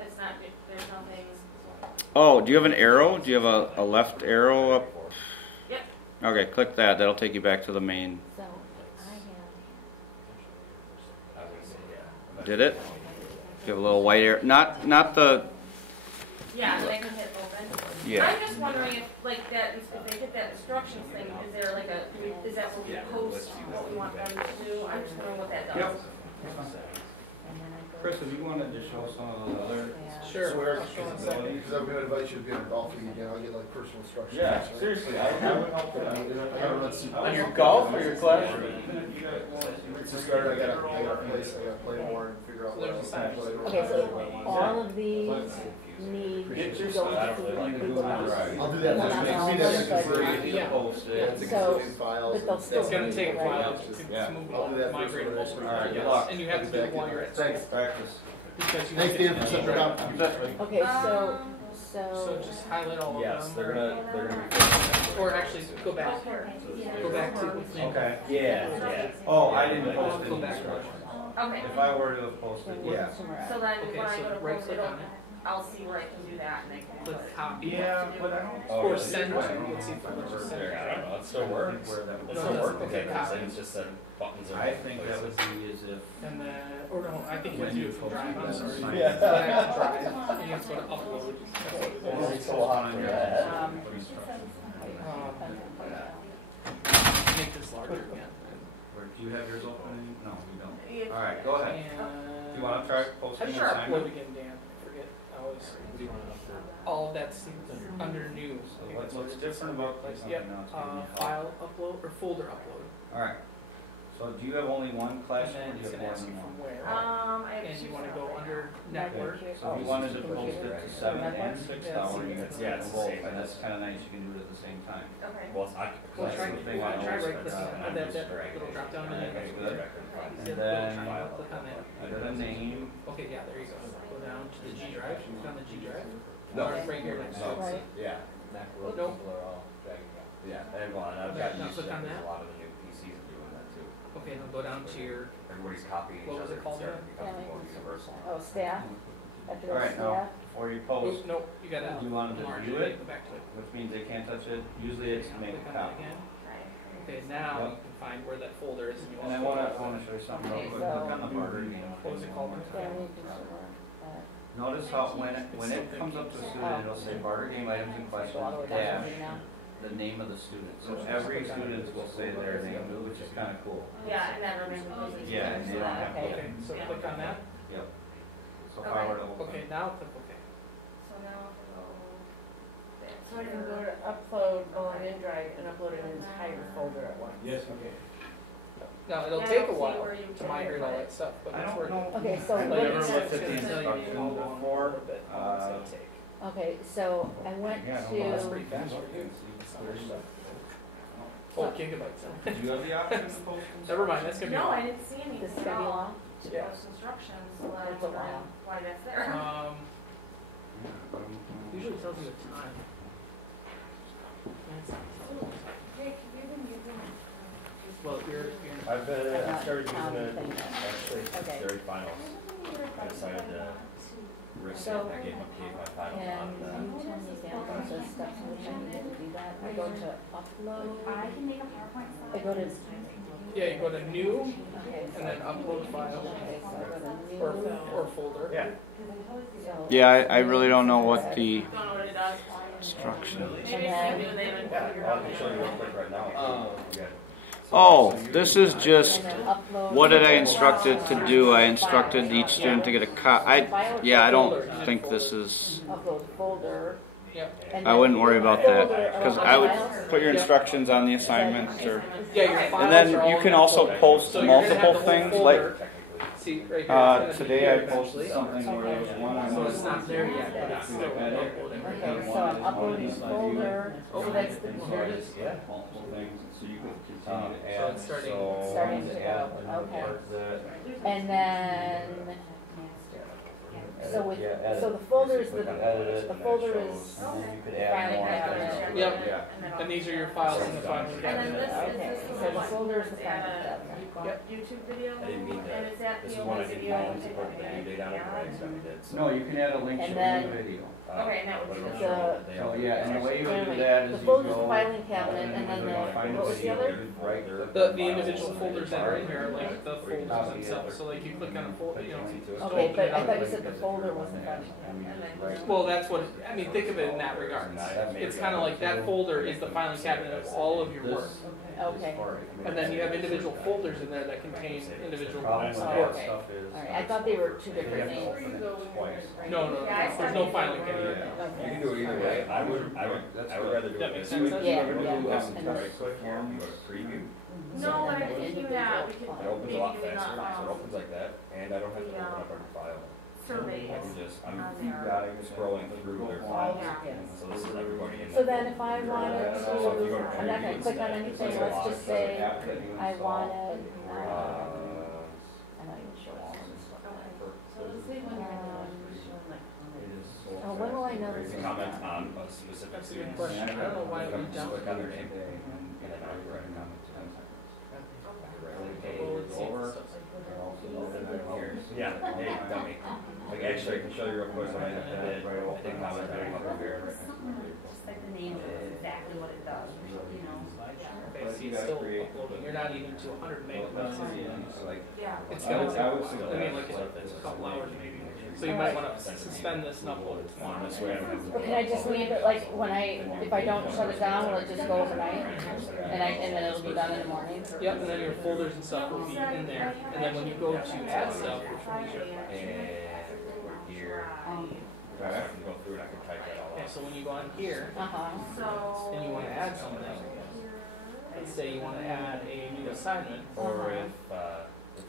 It's not. There's nothing. Oh, do you have an arrow? Do you have a left arrow up? Yep. Okay, click that. That'll take you back to the main. So, Did it? You have a little white arrow. Not the. Yeah, and I can hit open. Yeah. I'm just wondering if, like, that, if they hit that instructions thing, is there like is that what we post, what we want them to do? I'm just wondering what that does. Yep. Chris, if you wanted to show some of those other. Sure. Because I'm gonna invite you to be on a golf league again, I'll get like personal instructions. Yeah, seriously, I would help with that. I gotta run super. On your golf or your classroom? It's just started, I gotta play more and figure out what else I play. okay, so all of these need Get to your go stuff. through Google Docs. I'll do that Well, next not week. all See, of that's them, free. but- You can post it. It's a So, gazillion files. but they'll still It's going to take a right? while to Yeah. move I'll do that first migrate one next over. week. All right, good Yes, luck. and you have to do it while you're at school. Thanks. Practice. Because you Thanks, have to- Dan, for setting it up. Okay, so, So just highlight all of Yes, them. they're gonna be. Or actually, go back. Go back to what's named. Okay. Yeah. Oh, I didn't post it. Go back. Okay. If I were to have posted, yeah. So then Okay, when I so go to right post click it, on it. I'll see where I can do that and I can put Click it. copy. Yeah, but I don't. Oh, Or really? send to. Let's see if it'll just send. I don't know, that still works. Where that It would- still No, works, okay, because copy. it's just that buttons are. I think that would be as if. And then, or no, I think you have to do it from Drive. I'm sorry. Yeah. You have to Drive. And you have to go to upload. That's what it is. It's so hot on your head. Make this larger again. Do you have yours open? No, you don't. Yeah. All right, go ahead. And Do you want to try posting an Sure. upload assignment? again, Dan. I forget. I always all of that's under new. So what's different about this? Yep. File upload or folder upload. All right. So do you have only one class? And then Or do it's you gonna have ask more you than from one? where. I have And two you want to go separate. under network. So if you wanted to post it to 7 and 6 Yeah, hour, you see, could yeah, do it's the both, same and that's as- kind of nice. You can do it at the same time. Okay. Well, I. Well, try, the thing I try always right clicking on that little drop down and then Okay, click good. the And little then triangle, click on that. under the name. Okay, yeah, there you go. Go down to the G drive. Click on the G drive. No. Right here next to No, it. Right. yeah. Nope. Yeah, and well, and I've Okay, got now used click to on that, that. a lot of the new PCs are doing that too. Okay, now go down to your. Everybody's copying each What other. was it called It's again? becoming more universal. oh, staff, after All that right, now staff, before you Oh, post, nope, you gotta. you want them to enlarge view it. it? Go back to it. which means they can't touch it. Usually it's Okay, make now a click on that copy. again. Right. Okay, now Yep. you can find where that folder is and you And I want to show you something real quick. Click on the barter game. What was it called? family consumer, Notice how when it comes up to a student, it'll say barter game items in question so all the way down dash to now. the name of the student. So every student will say their name, which is kind of cool. Yeah, and that remembers those. Yeah, and they don't have Okay. to. Okay, so click on that. Yep. So if I were to open. Okay, now click OK. So now if I go there. So I can go to upload on InDrive and upload an entire folder at once. Yes, okay. Now it'll Yeah, take a I'll see while where you to can migrate all put it. that stuff, but I it's don't working. know. Okay, so Have what you ever is- looked at the It's gonna tell you instructions how long before? a little bit, how long it's gonna take. Okay, so I went Yeah, I don't know. That's to, pretty fast for you. Oh, gigabytes. Do you have the option to post? Never mind, that's gonna be. No, a I while. didn't see anything this is at gonna be all. long? Yeah. Those instructions, so I It's a don't know while. why that's there. Usually tells you a time. Jake, have you been using Well, you're I started using it thing. actually Okay. during finals. I decided to risk it, and I gave my final Can on you tell me again the steps in which I need to do that? I go to upload. I can make a PowerPoint slide. I go to, yeah. You go to new okay, and then upload file okay, so I go to new. or folder. Yeah. So, Yeah, I really don't know what the Don't know what it does. instruction. Maybe it's something that they haven't Yeah, figured well, I out can yet. show you real quick right now. Yeah. Oh, this is just, and then upload. what did I instruct it to do? I instructed each student to get a I don't think this is, Upload folder. Yep. And I then wouldn't worry about that. Because I would files. put your instructions on the assignment or, Yeah, your files and then are all you in can that also folder. post So you're gonna have multiple the whole things, folder. like, See right here. it's gonna be today here, I posted essentially. something where there was one on So one. it's not there yet, but it's still uploading. Okay, so I'm uploading folder. Oh, So that's the Here it is, yeah, multiple things, so you could continue to So add. it's starting. Starting to go, okay. And then, so with, so the folder is the folder is filing cabinet. Yep. And these are your files in the filing And then cabinet. this Okay, is so the one. folder is the Add filing a cabinet. YouTube video, I didn't mean and is that This the is one only I didn't video? want to put the due date on it, but I accidentally did. So, No, you can add a link And to then- the video. Okay, and that would be but it'll the- show they So all- yeah, and the way you would do Wait, that is the you folder's the go. filing cabinet, and then what was the other? The individual folders that are in here, like the folders themselves. So like you click on a folder, you know. Okay, but I thought you said the folder was the filing cabinet. Well, that's what, I mean, think of it in that regard. It's kind of like that folder is the filing cabinet of all of your work. Okay, And then you have individual folders in there that contain individual work. okay. Alright, I thought they were two different names. No, there's no filing cabinet. You can do it either way. I would rather do That it makes this way. sense. Yeah, You yeah. go to right click here, you go to preview. No, what I'm thinking that we could It opens a maybe lot do faster, so it the, opens like that, and I don't have to open up every file. surveys I can just, I'm on there. scrolling through their files. Yeah. So this is everybody in So that. then if I wanted to, I'm not gonna click on anything, let's just say I wanted, I'm not even sure. Oh, when will I know You this can is comment done? on a specific That's a good student. question. I don't know why we Just don't. click on their name, and then I'll write a comment. Well, let's see if it's- Here. Yeah, hey, you got me. Like, actually, I can show you real quick what I did. I did comment on it up here. Just like the name is exactly what it does, you know? Okay, see, it's still uploading. You're not even to 100 megabytes. Yeah. It's gonna take, I mean, like it's a couple hours maybe. So you might want to suspend this and upload it tomorrow. This way I don't have to. Or can I just leave it, like, when if I don't shut it down, will it just go overnight? And then it'll be done in the morning? Yep, and then your folders and stuff will be in there. And then when you go to add stuff, which one is your? And we're here. I can go through and I can type that all Okay, out. so when you go on here Uh-huh. So. and you want to add something, let's say you want to add a new assignment, Or if,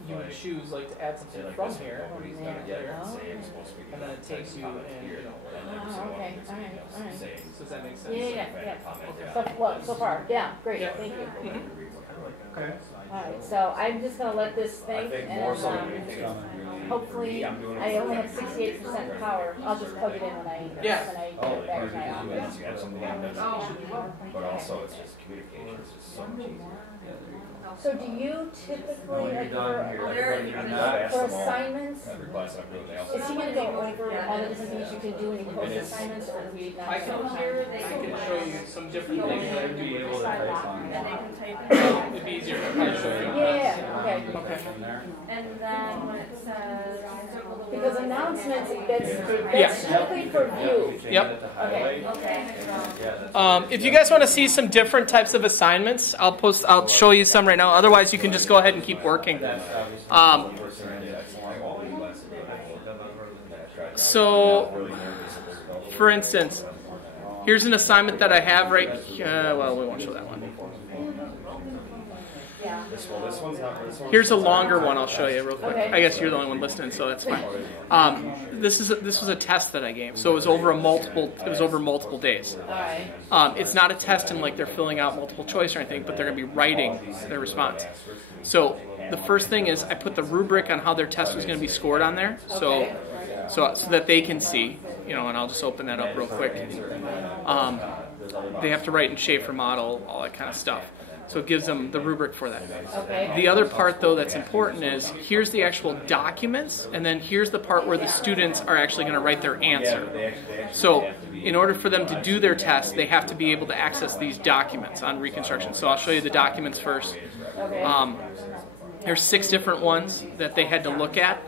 you would choose like to add say something like from this, here, nobody's done it yet, there, say I'm supposed to be. and then it takes you comment and, here, you know, and then Oh, someone okay, puts alright, something else alright. saying, So does that make sense? Yeah. comment, So, well, so far, yeah, great, Yeah. thank you. Okay. Alright, so I'm just gonna let this I think, think more and, so than anything, it's really. hopefully, I'm doing it I for only the- have 68% power, I'll just plug it in when I Yeah. get it Oh, back to my office. once you have something like this, but also it's just communication, it's just so much easier. So do you typically, like, Ask for them all. assignments, Every class I'm doing, they all. is he gonna go over all the different things you can do when you post assignments, or do we not? I can show you some different things that would be able to, And they can type in. it'd be easier if I show you. Yeah, okay. Okay. And then when it says. Because announcements, that's strictly for view. Yep. Okay. Okay. If you guys want to see some different types of assignments, I'll show you some right now. Otherwise, you can just go ahead and keep working. So, for instance, here's an assignment that I have right. Well, we won't show that one. Here's a longer one. I'll show you real quick. Okay. I guess you're the only one listening, so that's fine. This was a test that I gave, so it was over multiple days. Alright. It's not a test in like they're filling out multiple choice or anything, but they're going to be writing their response. So the first thing is I put the rubric on how their test was going to be scored on there, so that they can see, and I'll just open that up real quick. They have to write in Schaefer model, all that kind of stuff. So it gives them the rubric for that. Okay. The other part, though, that's important is here's the actual documents, and then here's the part where the students are actually going to write their answer. So in order for them to do their test, they have to be able to access these documents on Reconstruction. So I'll show you the documents first. There's 6 different ones that they had to look at.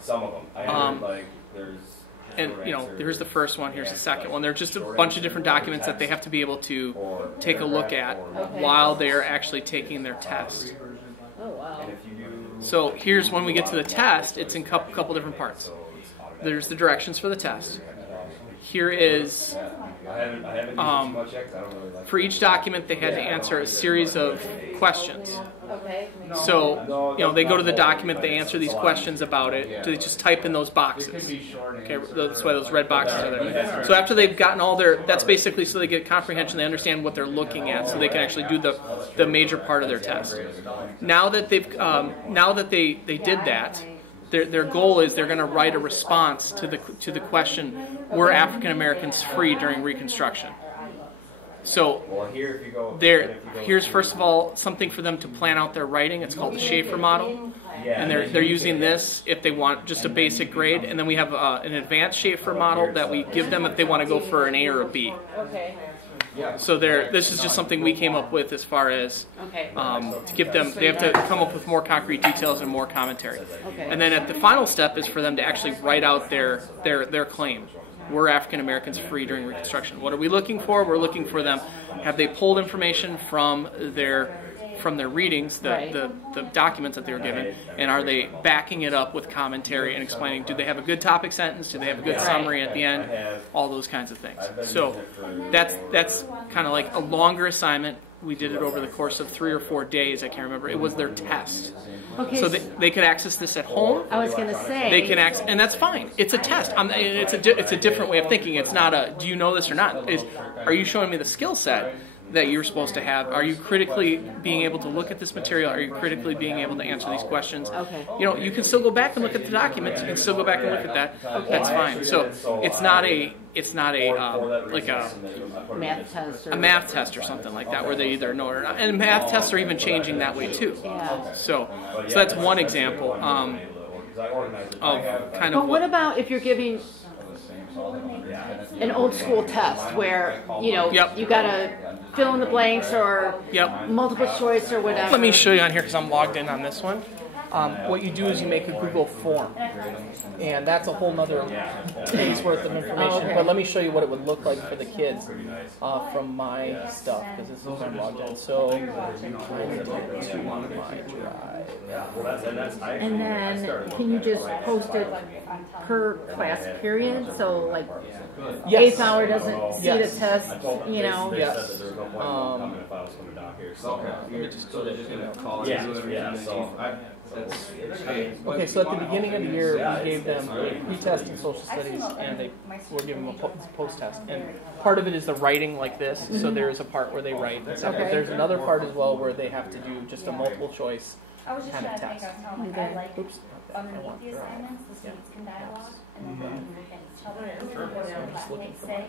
Some of them. I heard, like, there's... And, you know, here's the first one, here's the second one. They're just a bunch of different documents that they have to be able to take a look at while they're actually taking their test. Oh, wow. So here's when we get to the test, it's in a couple different parts. There's the directions for the test. Here is, for each document, they had to answer a series of questions. Okay. So, you know, they go to the document, they answer these questions about it. Do they just type in those boxes? Okay, that's why those red boxes are there. So after they've gotten all their, that's basically so they get comprehension, they understand what they're looking at, so they can actually do the major part of their test. Now that they did that, their goal is they're going to write a response to the question, were African Americans free during Reconstruction? So here's first of all something for them to plan out their writing. It's called the Schaefer model, and they're using this if they want just a basic grade, and then we have an advanced Schaefer model that we give them if they want to go for an A or a B. Okay. So this is just something we came up with as far as to give them, they have to come up with more concrete details and more commentary. Okay. And then at the final step is for them to actually write out their claim. Were African Americans free during Reconstruction? What are we looking for? We're looking for them. Have they pulled information from their readings, the documents that they were given, and are they backing it up with commentary and explaining? Do they have a good topic sentence? Do they have a good summary at the end? All those kinds of things. So that's kind of like a longer assignment. We did it over the course of 3 or 4 days. I can't remember. It was their test. Okay. So they could access this at home. I was going to say. They can access, and that's fine. It's a test. It's a different way of thinking. It's not a, do you know this or not? Are you showing me the skill set that you're supposed to have? Are you critically being able to look at this material? Are you critically being able to answer these questions? Okay. You know, you can still go back and look at the documents. You can still go back and look at that. That's fine. So it's not a like a math test or a math test or something like that where they either know or not. And math tests are even changing that way too. Yeah. So that's one example of kind of. But what about if you're giving an old school test where you gotta fill in the blanks or multiple choice or whatever? Let me show you on here because I'm logged in on this one. What you do is you make a Google form, and that's a whole nother day's worth of information. Okay. But let me show you what it would look like for the kids from my stuff, because this is where I'm logged in. So, to my drive. And then, can you just post it per class period? So, like, Yes. 8th hour doesn't see the test, you know? Yes. Let me just go to Okay, so at the beginning of the year, we gave them pre-test in social studies, and we're giving them a post-test. And part of it is the writing like this, so there is a part where they write. And stuff. Okay. There's another part as well where they have to do just a multiple choice I was just kind of trying to test. think, I was telling my Oops. underneath the assignments, the students can dialogue, and then they can look at each other, and what their classmates say.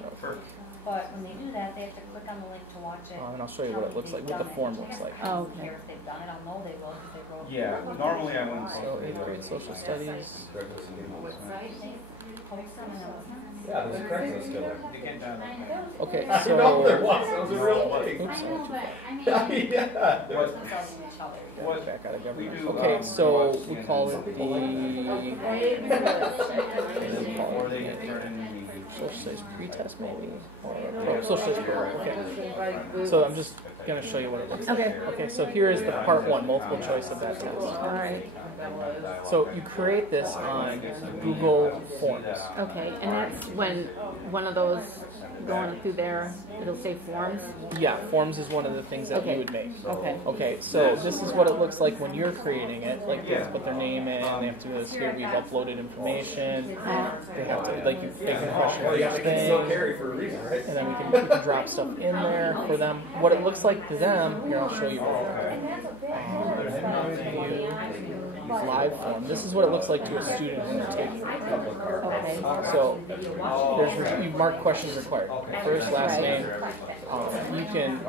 But when they do that, they have to click on the link to watch it. And I'll show you what it looks like, what the form looks like. I don't care if they've done it, I'll know they will, because they wrote. Yeah, normally I wouldn't. So 8th grade social studies. Post them and Yeah, there's a correcting skill there. Okay, There so was. That was a real thing. I know, but I mean. Yeah. back out of government. Okay, so we call it the social studies pre-test maybe, or social studies program. Okay. So I'm just going to show you what it looks like. Okay. Okay, so here is the part 1, multiple choice of that test. All right. So you create this on Google Forms. Okay, and that's when one of those going through there, it'll say forms. Yeah, Forms is one of the things that Okay. you would make. Okay. Okay, so this is what it looks like when you're creating it. Like they have to put their name in, they have to do this here, we've uploaded information. They have to, like, you take a question for each Still thing, carry for a reason, right? and then we can drop stuff in there for them. What it looks like to them, here I'll show you. live form. This is what it looks like to a student when they're taking it. Okay. So you mark questions required. First, last name. You can,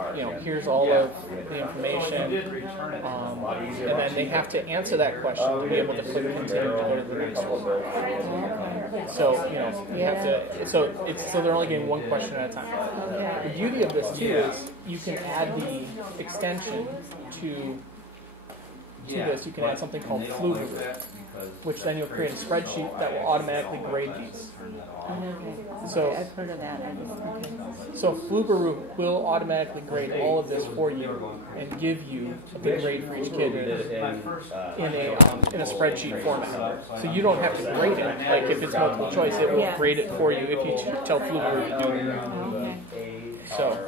here's all of the information, and then they have to answer that question to be able to click continue to go to the next one. So you have to. So they're only getting one question at a time. The beauty of this too is you can add the extension to this. You can add something called Fluger, which then you'll create a spreadsheet that will automatically grade these. So I've heard of that. So Fluger will automatically grade all of this for you and give you a good grade for each kid in a spreadsheet format. So you don't have to grade it. Like if it's multiple choice, it will grade it for you if you tell Fluger to do it.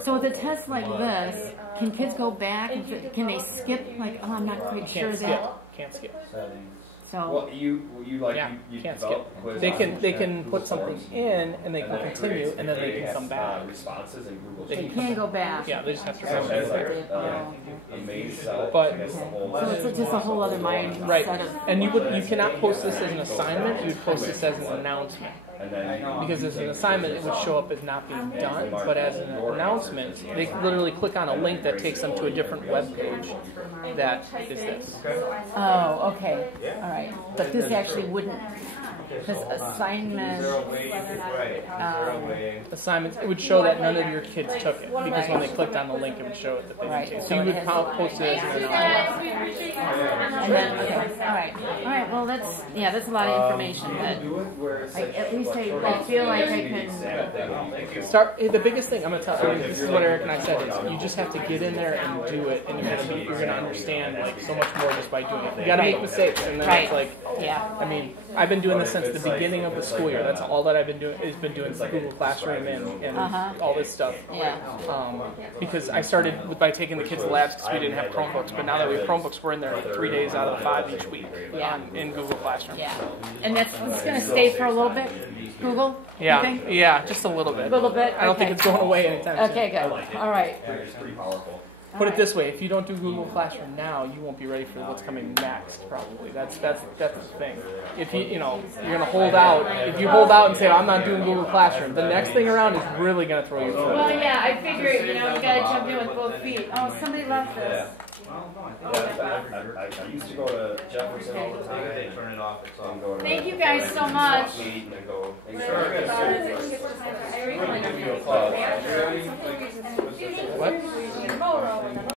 So with a test like this, can kids go back? Can they skip? Like, oh, I'm not quite sure that. Can't skip. So Well, you can't skip. develop quiz They options. can put something in and they can continue and then they can come back. Responses in Google They they Sheets. can go back. Yeah, they just have to So remember that's it. like a main cell. But- and it's the Okay. whole- So it's just a whole other mind Right, set of. and you cannot post this as an assignment. You would post this as an announcement. And then Because as an assignment, it would show up as not being done, but as an announcement, they literally click on a link that takes them to a different web page that is this. Oh, okay. All right. But this actually wouldn't. Because assignment. Assignments, it would show that none of your kids took it, because when they clicked on the link, it would show it that they Right. didn't take it. So So you it would has- post it as an announcement. And then, okay. All right. All right. Well, that's a lot of information. But at least I feel like I can. The biggest thing I'm gonna tell you, this is what Eric and I said, is you just have to get in there and do it, and you're gonna understand like so much more just by doing it. You gotta make mistakes, and then it's like, I mean, I've been doing this since the beginning of the school year. That's all that I've been doing. Has been doing Google Classroom and all this stuff. Yeah. Because I started by taking the kids to labs because we didn't have Chromebooks, but now that we have Chromebooks, we're in there like 3 days out of the 5 each week in Google Classroom. Yeah. And it's going to stay for a little bit. Google. You think? Yeah, just a little bit. A little bit. I don't think it's going away anytime soon. Okay. Good. All right. It's pretty powerful. Put it this way: if you don't do Google Classroom now, you won't be ready for what's coming next. Probably that's the thing. If you're gonna hold out. If you hold out and say I'm not doing Google Classroom, the next thing around is really gonna throw you for a Well, loop. yeah. I figured you got to jump in with both feet. Oh, somebody left this. I used to go to Jefferson all the time. They turn it off. So I'm going to Thank you guys so much. and then go. What?